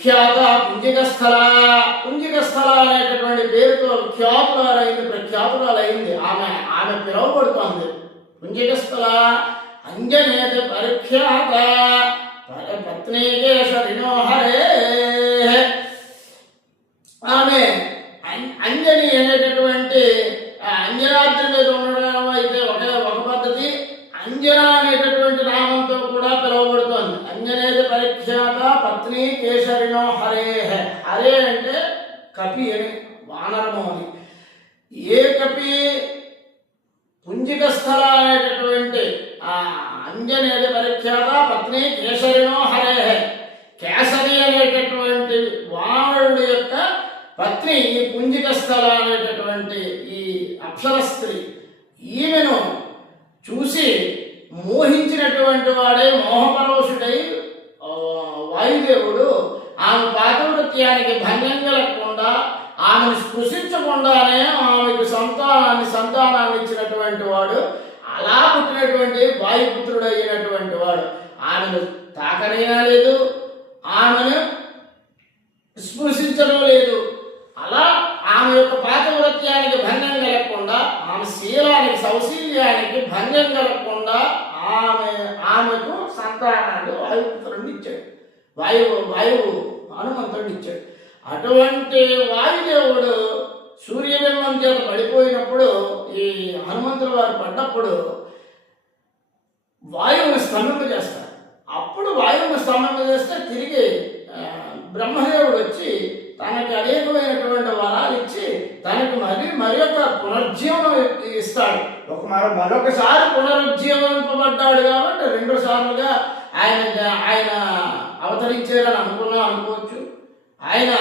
విఖ్యాత పుంజికస్థల. పుంజికస్థల అనేటటువంటి పేరుతో ఖ్యాతురాలైంది, ప్రఖ్యాతురాలైంది. ఆమె పిలువబడుతోంది పుంజికస్థల. అంజనేతి పరిఖ్యాత పత్నీకేశరిణో హరే. ఆమె అంజని అనేటటువంటి అంజనాద్రి మీద ఉండడం అయితే ఒక పద్ధతి, అంజన అనేటటువంటి నామంతో కూడా పిలువబడుతోంది. అంజనేతి పరిఖ్యాత పత్ని కేశరిణో హరే. హరే అంటే కపి అని, వానరము అని. ఏ కపి పుంజికస్థల అనేటటువంటి అంజనేతి పరిఖ్యాత పత్ని కేశరిణో హరే. కేసరి అనేటటువంటి వానరుడి యొక్క పత్ని ఈ పుంజికస్థల అనేటటువంటి ఈ అప్సర స్త్రీ. ఈమెను చూసి మోహించినటువంటి వాడే మోహపరవశుడై వాయుదేవుడు ఆమె పాతివ్రత్యానికి భంగం కలగకుండా, ఆమెను స్పృశించకుండానే ఆమెకు సంతానాన్ని ఇచ్చినటువంటి వాడు. అలా పుట్టినటువంటి వాయుపుత్రుడు అయినటువంటి వాడు ఆమెను తాకనైనా లేదు, ఆమెను స్పృశించడం లేదు. అలా ఆమె యొక్క పాతివ్రత్యానికి భంగం కలగకుండా, ఆమె శీలానికి సౌశీల్యానికి భంగం కలగకుండా ఆమెకు సంతానాన్ని వాయుపుత్రుడిని ఇచ్చాడు. వాయువు హనుమంతుడిని ఇచ్చాడు. అటువంటి వాయుదేవుడు సూర్యబింబం చేత పడిపోయినప్పుడు, ఈ హనుమంతుల వారు పడ్డప్పుడు వాయువుని స్తంభింపజేస్తారు. అప్పుడు వాయువుని స్తంభింపజేస్తే తిరిగి బ్రహ్మదేవుడు వచ్చి తనకి అనేకమైనటువంటి వరాలు ఇచ్చి తనకి మరి యొక్క పునర్జీవనం ఇస్తాడు. మరొకసారి పునరుజ్జీవింపబడ్డాడు కాబట్టి 2 సార్లుగా ఆయన అవతరించారని అనుకోవచ్చు. ఆయన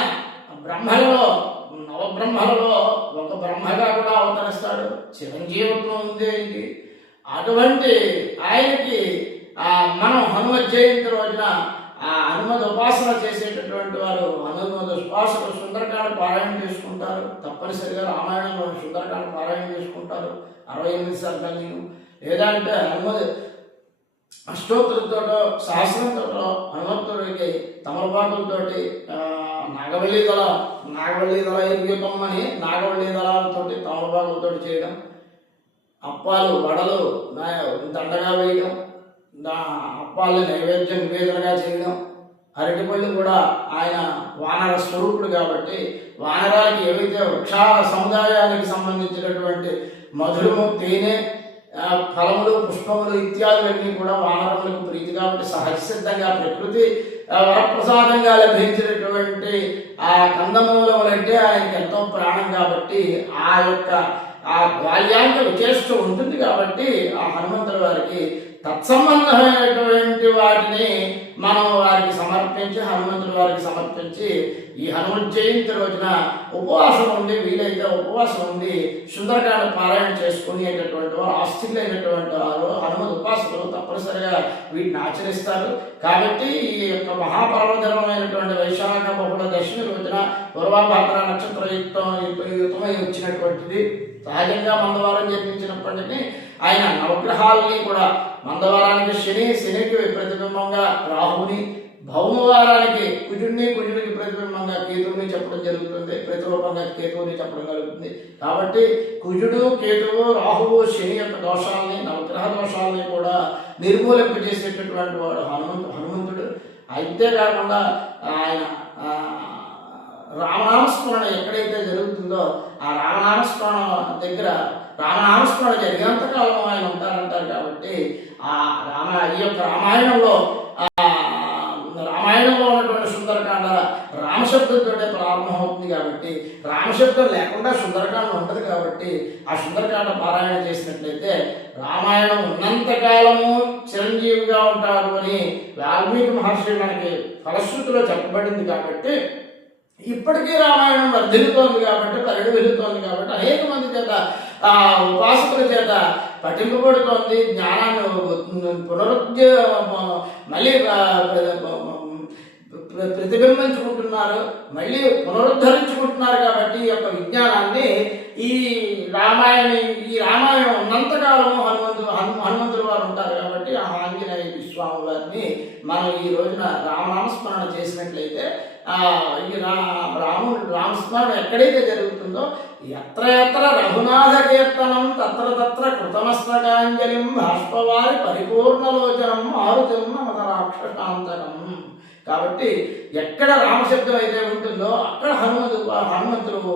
నవబ్రహ్మలలో ఒక బ్రహ్మగా కూడా అవతరిస్తాడు. చిరంజీవిత్వం ఉంది. అటువంటి ఆయనకి మనం హనుమత్ జయంతి రోజున హనుమద్ ఉపాసన చేసేటటువంటి వారు హనుమద్ ఉపాసన సుందరకాండ పారాయణ చేసుకుంటారు. తప్పనిసరిగా రామాయణంలో సుందరకాండ పారాయణ చేసుకుంటారు 68 సర్గలను. లేదంటే హనుమద్ అష్టోత్తరంతో సహస్రంతో హనుమంతుడికి తమలపాకులతోటి నాగవల్లి దళ ఇరుగం అని నాగవల్లి దళాలతో తమలపాకులతో చేయడం, అప్పాలు వడలు దండగా వేయడం, అప్పాలని నివేదనగా చేయడం, అరటిపళ్ళు కూడా ఆయన వానర స్వరూపుడు కాబట్టి వానరాలకి ఏవైతే వృక్ష సముదాయానికి సంబంధించినటువంటి మధురము, తేనె, ఫలములు, పుష్పములు ఇత్యాదులన్నీ కూడా వానరములకు ప్రీతి కాబట్టి సహజసిద్ధంగా ప్రకృతి వరప్రసాదంగా లభించినటువంటి ఆ కందమూలములంటే ఆయనకి ఎంతో ప్రాణం కాబట్టి ఆ బాల్యాంక విచేష్ట ఉంటుంది కాబట్టి ఆ హనుమంతుల వారికి తత్సంబంధమైనటువంటి వాటిని మనం హనుమంతుల వారికి సమర్పించి ఈ హనుమత్ జయంతి రోజున ఉపవాసం ఉండి, వీలైతే ఉపవాసం ఉండి సుందరకాండ పారాయణ చేసుకునేటటువంటి వారు, ఆస్తికులైనటువంటి వారు హనుమత్ ఉపాసకులు తప్పనిసరిగా వీటిని ఆచరిస్తారు. కాబట్టి ఈ యొక్క మహాపర్వదినమైనటువంటి వైశాఖ బహుళ దశమి రోజున పూర్వాభాద్ర నక్షత్రయుక్తమై వచ్చినటువంటిది. సహజంగా మందవారం జన్మించినప్పటికీ ఆయన నవగ్రహాలని కూడా మందవారానికి శనికి ప్రతిబింబంగా రాహుని, భౌమవారానికి కుజుడికి ప్రతిబింబంగా కేతువుని చెప్పడం జరుగుతుంది, ప్రతిరూపంగా కేతువుని చెప్పడం జరుగుతుంది. కాబట్టి కుజుడు, కేతువు, రాహువు, శని యొక్క దోషాలని, నవగ్రహ దోషాలని కూడా నిర్మూలింపజేసేటటువంటి వాడు హనుమంతుడు. అంతేకాకుండా ఆయన రామనామస్మరణ ఎక్కడైతే జరుగుతుందో ఆ రామనామస్మరణ జరిగేంతకాలం ఆయన ఉంటారంటారు. కాబట్టి ఈ యొక్క రామాయణంలో ఉన్నటువంటి సుందరకాండ రామశబ్దంతో ప్రారంభమవుతుంది. కాబట్టి రామశబ్దం లేకుండా సుందరకాండ ఉండదు. కాబట్టి ఆ సుందరకాండ పారాయణ చేసినట్లయితే రామాయణం ఉన్నంతకాలము చిరంజీవిగా ఉంటారు అని వాల్మీకి మహర్షి మనకి ఫలశ్రుతిలో చెప్పబడింది. కాబట్టి ఇప్పటికీ రామాయణం వర్ధిల్లుతోంది కాబట్టి, పరిణమిల్లుతోంది కాబట్టి అనేక మంది చేత ఉపాసకుల చేత పఠింపబడుతోంది. జ్ఞానాన్ని మళ్ళీ ప్రతిబింబించుకుంటున్నారు, మళ్ళీ పునరుద్ధరించుకుంటున్నారు. కాబట్టి ఈ యొక్క విజ్ఞానాన్ని ఈ రామాయణం ఉన్నంతకాలము హనుమంతుల వారు ఉంటారు. కాబట్టి ఆ ఆంజనేయ స్వామి వారిని మనం ఈ రోజున రామనామస్మరణ చేసినట్లయితే ఈ రామస్మరణ ఎక్కడైతే జరుగుతుందో ఎత్ర ఎత్ర రఘునాథ కీర్తనం తత్ర తత్ర కృతమస్తకాంజలిం బాష్పవారి పరిపూర్ణలోచనం మారుతం నమత రాక్షసాంతరం. కాబట్టి ఎక్కడ రామశబ్దం అయితే ఉంటుందో అక్కడ హనుమంతుడు